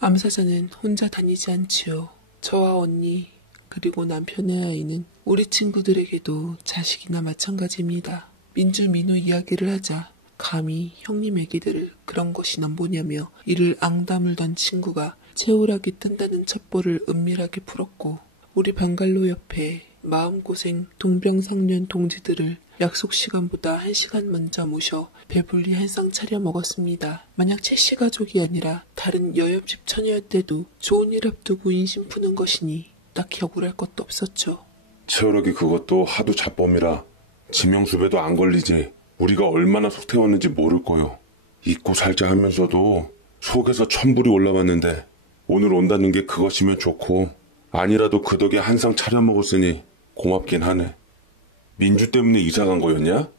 암사자는 혼자 다니지 않지요. 저와 언니 그리고 남편의 아이는 우리 친구들에게도 자식이나 마찬가지입니다. 민주 민호 이야기를 하자 감히 형님 애기들을 그런 것이 넘보냐며 이를 앙다물던 친구가 채우락이 뜬다는 첩보를 은밀하게 풀었고 우리 방갈로 옆에 마음고생 동병상련 동지들을 약속 시간보다 1시간 먼저 모셔 배불리 한 상 차려 먹었습니다. 만약 채씨 가족이 아니라 다른 여옆집 처녀였대도 좋은 일 앞두고 인심 푸는 것이니 딱히 억울할 것도 없었죠. 채우락이 그것도 하도 잡범이라 지명수배도 안 걸리지. 우리가 얼마나 속 태웠는지 모를 거요. 잊고 살자 하면서도 속에서 천불이 올라왔는데 오늘 온다는 게 그것이면 좋고 아니라도 그 덕에 한 상 차려 먹었으니 고맙긴 하네. 민주 때문에 이사 간 거였냐?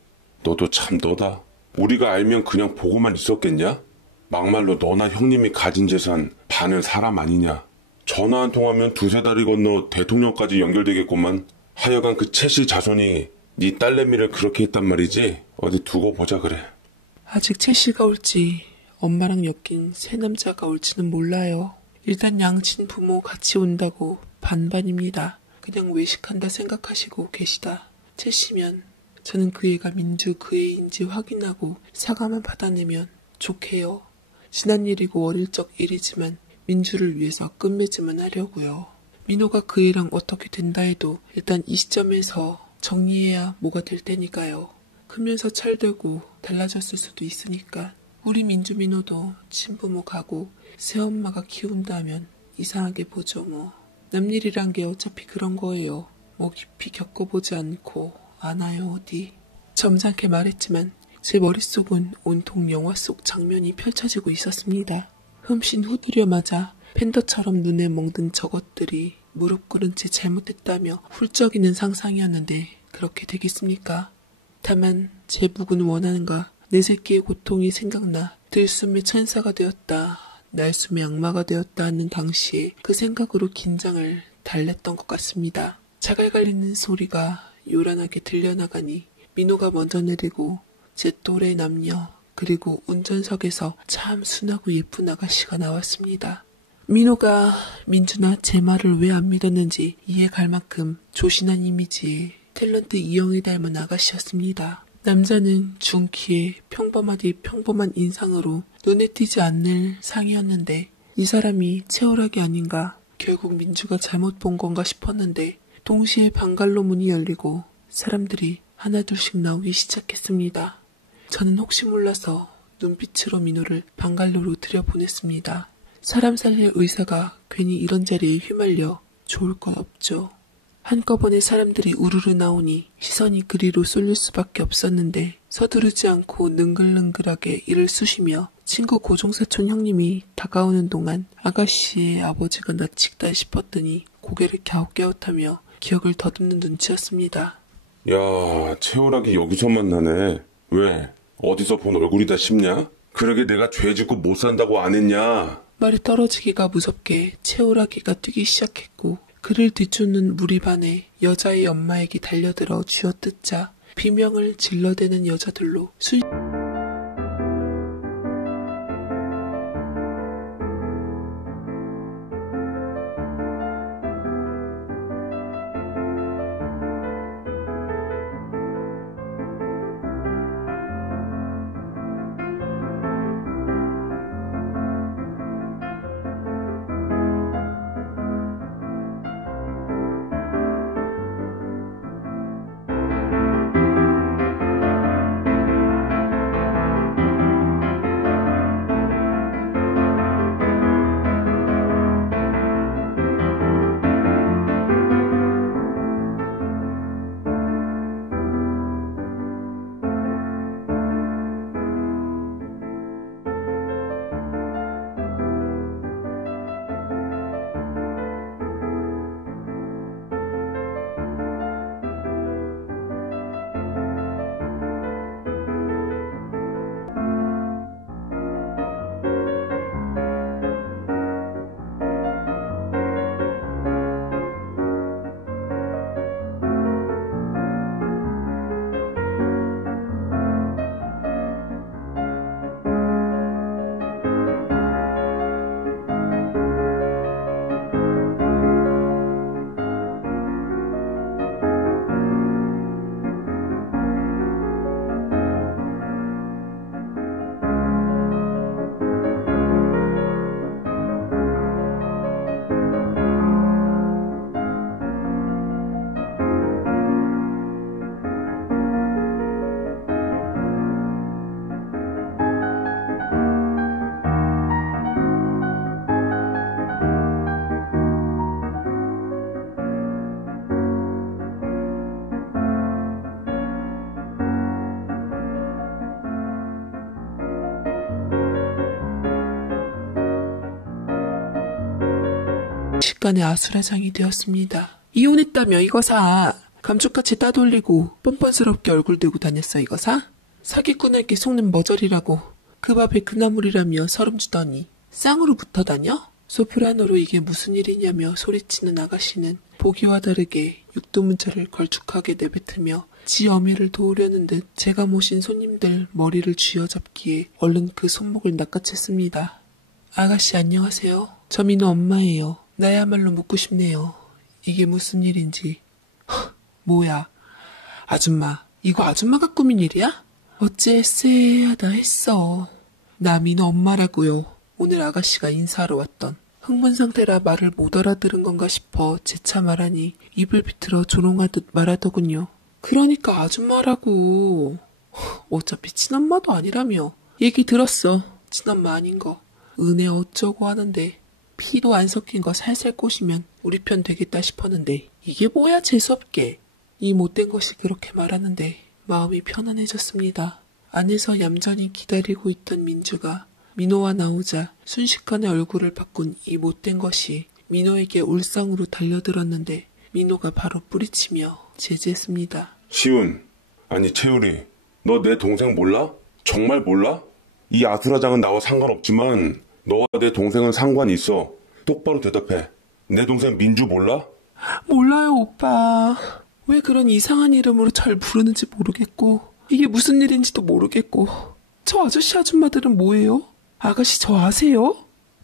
너도 참 너다. 우리가 알면 그냥 보고만 있었겠냐? 막말로 너나 형님이 가진 재산 반은 사람 아니냐? 전화 한 통하면 두세 다리 건너 대통령까지 연결되겠구만. 하여간 그 채씨 자손이 네 딸내미를 그렇게 했단 말이지. 어디 두고 보자 그래. 아직 채씨가 올지 엄마랑 엮인 새 남자가 올지는 몰라요. 일단 양친 부모 같이 온다고 반반입니다. 그냥 외식한다 생각하시고 계시다. 채씨면 저는 그 애가 민주 그 애인지 확인하고 사과만 받아내면 좋게요. 지난 일이고 어릴 적 일이지만 민주를 위해서 끝맺음은 하려고요. 민호가 그 애랑 어떻게 된다 해도 일단 이 시점에서 정리해야 뭐가 될 테니까요. 크면서 철들고 달라졌을 수도 있으니까. 우리 민주 민호도 친부모 가고 새엄마가 키운다면 이상하게 보죠 뭐. 남일이란 게 어차피 그런 거예요. 뭐 깊이 겪어보지 않고 아나요 어디. 점잖게 말했지만 제 머릿속은 온통 영화 속 장면이 펼쳐지고 있었습니다. 흠씬 후드려맞아 팬더처럼 눈에 멍든 저것들이 무릎 꿇은 채 잘못했다며 훌쩍이는 상상이었는데 그렇게 되겠습니까? 다만 제 묵은 원한과 내 새끼의 고통이 생각나 들숨의 천사가 되었다, 날숨의 악마가 되었다 하는 당시에 그 생각으로 긴장을 달랬던 것 같습니다. 자갈갈리는 소리가 요란하게 들려나가니 민호가 먼저 내리고 제 또래 남녀 그리고 운전석에서 참 순하고 예쁜 아가씨가 나왔습니다. 민호가 민주나 제 말을 왜 안 믿었는지 이해 갈 만큼 조신한 이미지의 탤런트 이영을 닮은 아가씨였습니다. 남자는 중키에 평범하디 평범한 인상으로 눈에 띄지 않는 상이었는데 이 사람이 채오락이 아닌가, 결국 민주가 잘못 본 건가 싶었는데 동시에 방갈로 문이 열리고 사람들이 하나둘씩 나오기 시작했습니다. 저는 혹시 몰라서 눈빛으로 민호를 방갈로로 들여보냈습니다. 사람 살릴 의사가 괜히 이런 자리에 휘말려 좋을 건 없죠. 한꺼번에 사람들이 우르르 나오니 시선이 그리로 쏠릴 수밖에 없었는데 서두르지 않고 능글능글하게 이를 쑤시며 친구 고종사촌 형님이 다가오는 동안 아가씨의 아버지가 낯익다 싶었더니 고개를 갸웃갸웃하며 기억을 더듬는 눈치였습니다. 야, 채오락이 여기서만 나네. 왜? 어디서 본 얼굴이다 싶냐? 그러게 내가 죄 짓고 못 산다고 안 했냐? 말이 떨어지기가 무섭게 채오라기가 뛰기 시작했고 그를 뒤쫓는 무리반에 여자의 엄마에게 달려들어 쥐어뜯자 비명을 질러대는 여자들로 식간의 아수라장이 되었습니다. 이혼했다며 이거 사. 감쪽같이 따돌리고 뻔뻔스럽게 얼굴 들고 다녔어 이거 사? 사기꾼에게 속는 머저리라고 그 밥에 그나물이라며 서름주더니 쌍으로 붙어 다녀? 소프라노로 이게 무슨 일이냐며 소리치는 아가씨는 보기와 다르게 육두문자를 걸쭉하게 내뱉으며 지 어미를 도우려는 듯 제가 모신 손님들 머리를 쥐어잡기에 얼른 그 손목을 낚아챘습니다. 아가씨 안녕하세요. 저 민호 엄마예요. 나야말로 묻고 싶네요. 이게 무슨 일인지. 뭐야. 아줌마. 이거 아줌마가 꾸민 일이야? 어째 쎄하다 했어. 나 민호 엄마라고요. 오늘 아가씨가 인사하러 왔던. 흥분 상태라 말을 못 알아들은 건가 싶어 재차 말하니 입을 비틀어 조롱하듯 말하더군요. 그러니까 아줌마라고. 어차피 친엄마도 아니라며. 얘기 들었어. 친엄마 아닌 거. 은혜 어쩌고 하는데 피도 안 섞인 거 살살 꼬시면 우리 편 되겠다 싶었는데 이게 뭐야 재수없게. 이 못된 것이 그렇게 말하는데 마음이 편안해졌습니다. 안에서 얌전히 기다리고 있던 민주가 민호와 나오자 순식간에 얼굴을 바꾼 이 못된 것이 민호에게 울상으로 달려들었는데 민호가 바로 뿌리치며 제지했습니다. 시훈, 아니 채율이, 너 내 동생 몰라? 정말 몰라? 이 아수라장은 나와 상관없지만 너와 내 동생은 상관이 있어. 똑바로 대답해. 내 동생 민주 몰라? 몰라요 오빠. 왜 그런 이상한 이름으로 잘 부르는지 모르겠고 이게 무슨 일인지도 모르겠고. 저 아저씨 아줌마들은 뭐예요? 아가씨 저 아세요?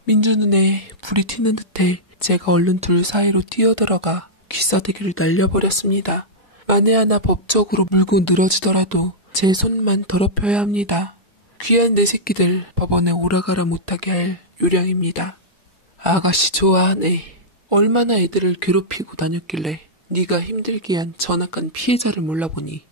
민주 눈에 불이 튀는 듯해 제가 얼른 둘 사이로 뛰어들어가 귀싸대기를 날려버렸습니다. 만에 하나 법적으로 물고 늘어지더라도 제 손만 더럽혀야 합니다. 귀한 내 새끼들 법원에 오라가라 못하게 할 요량입니다. 아가씨 좋아하네. 얼마나 애들을 괴롭히고 다녔길래 네가 힘들게 한 전악한 피해자를 몰라보니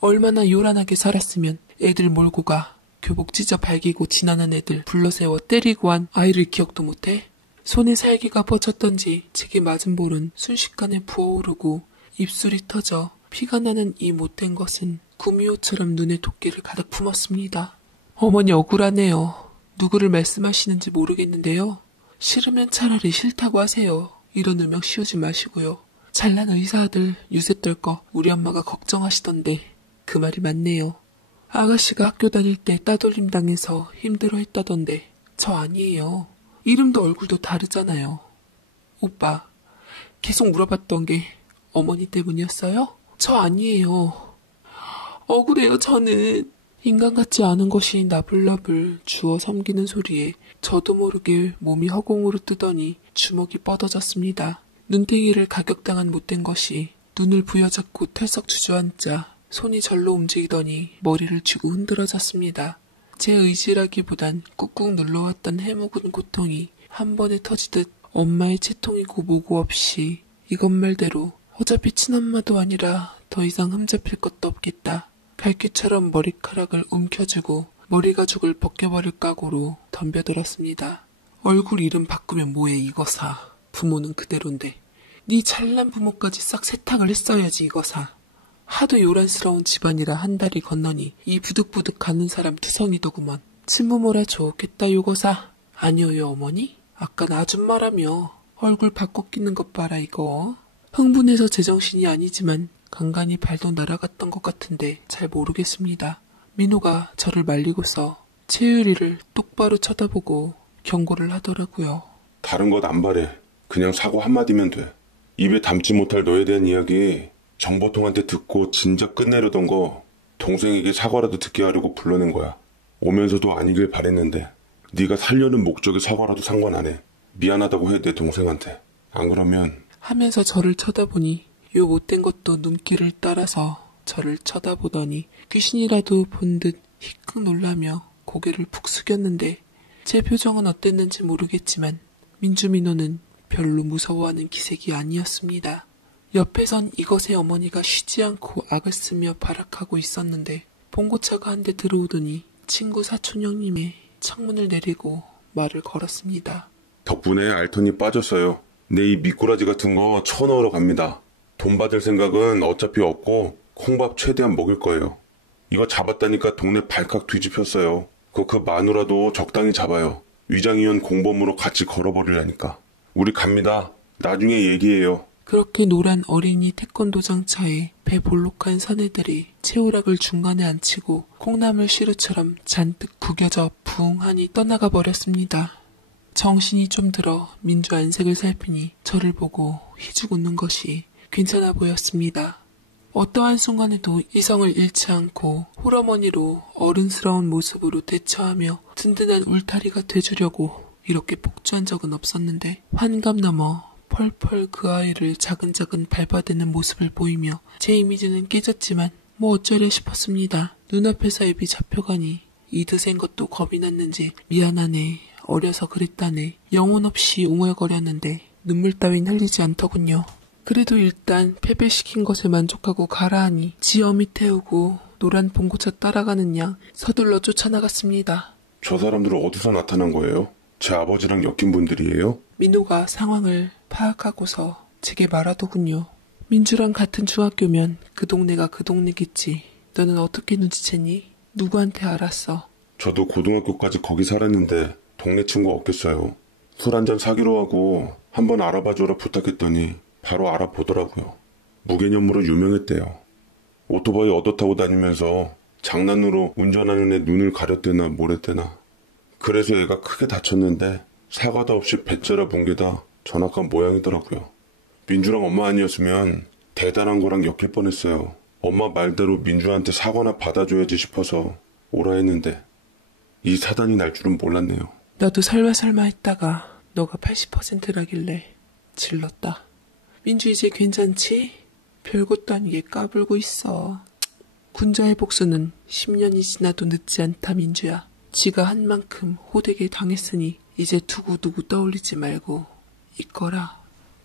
얼마나 요란하게 살았으면 애들 몰고 가 교복 찢어 발기고 지나는 애들 불러세워 때리고 한 아이를 기억도 못해? 손에 살기가 뻗쳤던지 제게 맞은 볼은 순식간에 부어오르고 입술이 터져 피가 나는 이 못된 것은 구미호처럼 눈에 도끼를 가득 품었습니다. 어머니 억울하네요. 누구를 말씀하시는지 모르겠는데요. 싫으면 차라리 싫다고 하세요. 이런 누명 씌우지 마시고요. 잘난 의사 아들 유세 떨 거 우리 엄마가 걱정하시던데 그 말이 맞네요. 아가씨가 학교 다닐 때 따돌림 당해서 힘들어했다던데 저 아니에요. 이름도 얼굴도 다르잖아요. 오빠 계속 물어봤던 게 어머니 때문이었어요? 저 아니에요. 억울해요 저는. 인간 같지 않은 것이 나불나불 주워 삼키는 소리에 저도 모르게 몸이 허공으로 뜨더니 주먹이 뻗어졌습니다. 눈탱이를 가격당한 못된 것이 눈을 부여잡고 털썩 주저앉자 손이 절로 움직이더니 머리를 쥐고 흔들어졌습니다. 제 의지라기보단 꾹꾹 눌러왔던 해묵은 고통이 한 번에 터지듯 엄마의 채통이고 뭐고 없이 이것 말대로 어차피 친엄마도 아니라 더 이상 흠잡힐 것도 없겠다. 갈퀴처럼 머리카락을 움켜쥐고 머리가죽을 벗겨버릴 각오로 덤벼들었습니다. 얼굴 이름 바꾸면 뭐해 이거사. 부모는 그대로인데. 네 잘난 부모까지 싹 세탁을 했어야지 이거사. 하도 요란스러운 집안이라 한 달이 건너니 이 부득부득 가는 사람 투성이더구먼. 친부모라 좋겠다 요거사. 아니요 어머니? 아깐 아줌마라며. 얼굴 바꿔 끼는 것 봐라 이거. 흥분해서 제정신이 아니지만 간간히 발도 날아갔던 것 같은데 잘 모르겠습니다. 민호가 저를 말리고서 채율이를 똑바로 쳐다보고 경고를 하더라고요. 다른 것 안 바래. 그냥 사과 한마디면 돼. 입에 담지 못할 너에 대한 이야기 정보통한테 듣고 진작 끝내려던 거 동생에게 사과라도 듣게 하려고 불러낸 거야. 오면서도 아니길 바랬는데 네가 살려는 목적의 사과라도 상관 안 해. 미안하다고 해 내 동생한테. 안 그러면 하면서 저를 쳐다보니 요 못된 것도 눈길을 따라서 저를 쳐다보더니 귀신이라도 본 듯 희끗 놀라며 고개를 푹 숙였는데 제 표정은 어땠는지 모르겠지만 민주민호는 별로 무서워하는 기색이 아니었습니다. 옆에선 이것의 어머니가 쉬지 않고 악을 쓰며 발악하고 있었는데 봉고차가 한 대 들어오더니 친구 사촌 형님의 창문을 내리고 말을 걸었습니다. 덕분에 알턴이 빠졌어요. 내 이 미꾸라지 같은 거 쳐넣으러 갑니다. 돈 받을 생각은 어차피 없고 콩밥 최대한 먹을 거예요. 이거 잡았다니까 동네 발칵 뒤집혔어요. 그 마누라도 적당히 잡아요. 위장이온 공범으로 같이 걸어버리려니까. 우리 갑니다. 나중에 얘기해요. 그렇게 노란 어린이 태권도 장차에 배볼록한 사내들이 채우락을 중간에 앉히고 콩나물 시루처럼 잔뜩 구겨져 붕하니 떠나가 버렸습니다. 정신이 좀 들어 민주 안색을 살피니 저를 보고 희죽 웃는 것이 괜찮아 보였습니다. 어떠한 순간에도 이성을 잃지 않고 홀어머니로 어른스러운 모습으로 대처하며 든든한 울타리가 돼주려고 이렇게 폭주한 적은 없었는데 환감 넘어 펄펄 그 아이를 자근자근 밟아대는 모습을 보이며 제 이미지는 깨졌지만 뭐 어쩌려 싶었습니다. 눈앞에서 앱이 잡혀가니 이드센 것도 겁이 났는지 미안하네, 어려서 그랬다네, 영혼 없이 웅얼거렸는데 눈물 따윈 흘리지 않더군요. 그래도 일단 패배시킨 것에 만족하고 가라하니 지 어미 태우고 노란 봉고차 따라가는 양 서둘러 쫓아나갔습니다. 저 사람들은 어디서 나타난 거예요? 제 아버지랑 엮인 분들이에요? 민호가 상황을 파악하고서 제게 말하더군요. 민주랑 같은 중학교면 그 동네가 그 동네겠지. 너는 어떻게 눈치챘니? 누구한테 알았어? 저도 고등학교까지 거기 살았는데 동네 친구 없겠어요. 술 한잔 사기로 하고 한번 알아봐줘라 부탁했더니 바로 알아보더라고요. 무개념으로 유명했대요. 오토바이 얻어 타고 다니면서 장난으로 운전하는 애 눈을 가렸대나 뭐랬대나. 그래서 애가 크게 다쳤는데 사과도 없이 배째라 붕괴다 전학간 모양이더라고요. 민주랑 엄마 아니었으면 대단한 거랑 엮일 뻔했어요. 엄마 말대로 민주한테 사과나 받아줘야지 싶어서 오라 했는데 이 사단이 날 줄은 몰랐네요. 나도 설마 했다가 너가 80%라길래 질렀다. 민주 이제 괜찮지? 별것도 아니게 까불고 있어. 군자의 복수는 10년이 지나도 늦지 않다 민주야. 지가 한 만큼 호되게 당했으니 이제 두고두고 떠올리지 말고 있거라.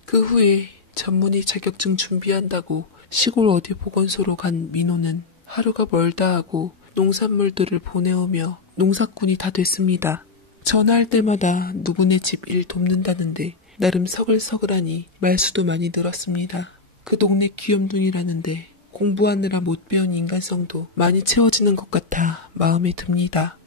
그 후에 전문의 자격증 준비한다고 시골 어디 보건소로 간 민호는 하루가 멀다 하고 농산물들을 보내오며 농사꾼이 다 됐습니다. 전화할 때마다 누구네 집 일 돕는다는데 나름 서글서글하니 말수도 많이 늘었습니다. 그 동네 귀염둥이라는데 공부하느라 못 배운 인간성도 많이 채워지는 것 같아 마음에 듭니다.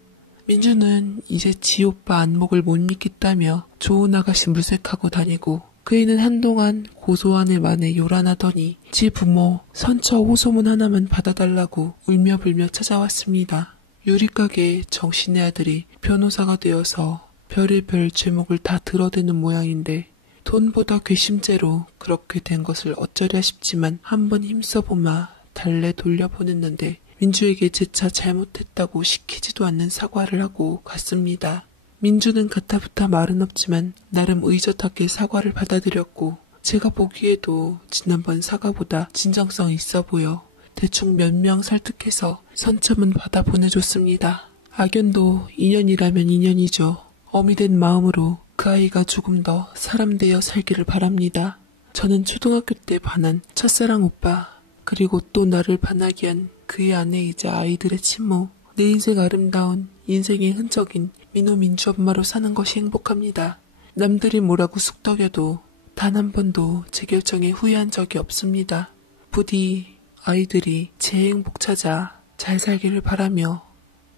민주는 이제 지 오빠 안목을 못 믿겠다며 좋은 아가씨 물색하고 다니고 그 애는 한동안 고소한 애 만에 요란하더니 지 부모 선처 호소문 하나만 받아달라고 울며불며 찾아왔습니다. 유리가게에 정신의 아들이 변호사가 되어서 별의별 죄목을 다 들어대는 모양인데 돈보다 괘씸죄로 그렇게 된 것을 어쩌랴 싶지만 한번 힘써보마 달래 돌려보냈는데 민주에게 재차 잘못했다고 시키지도 않는 사과를 하고 갔습니다. 민주는 가타부타 말은 없지만 나름 의젓하게 사과를 받아들였고 제가 보기에도 지난번 사과보다 진정성 있어 보여 대충 몇 명 설득해서 선처문 받아 보내줬습니다. 악연도 인연이라면 인연이죠. 어미 된 마음으로 그 아이가 조금 더 사람 되어 살기를 바랍니다. 저는 초등학교 때 반한 첫사랑 오빠 그리고 또 나를 반하게 한 그의 아내이자 아이들의 친모 내 인생 아름다운 인생의 흔적인 민호 민주 엄마로 사는 것이 행복합니다. 남들이 뭐라고 쑥덕여도 단 한 번도 제 결정에 후회한 적이 없습니다. 부디 아이들이 제 행복 찾아 잘 살기를 바라며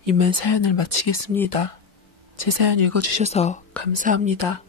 이만 사연을 마치겠습니다. 제 사연 읽어주셔서 감사합니다.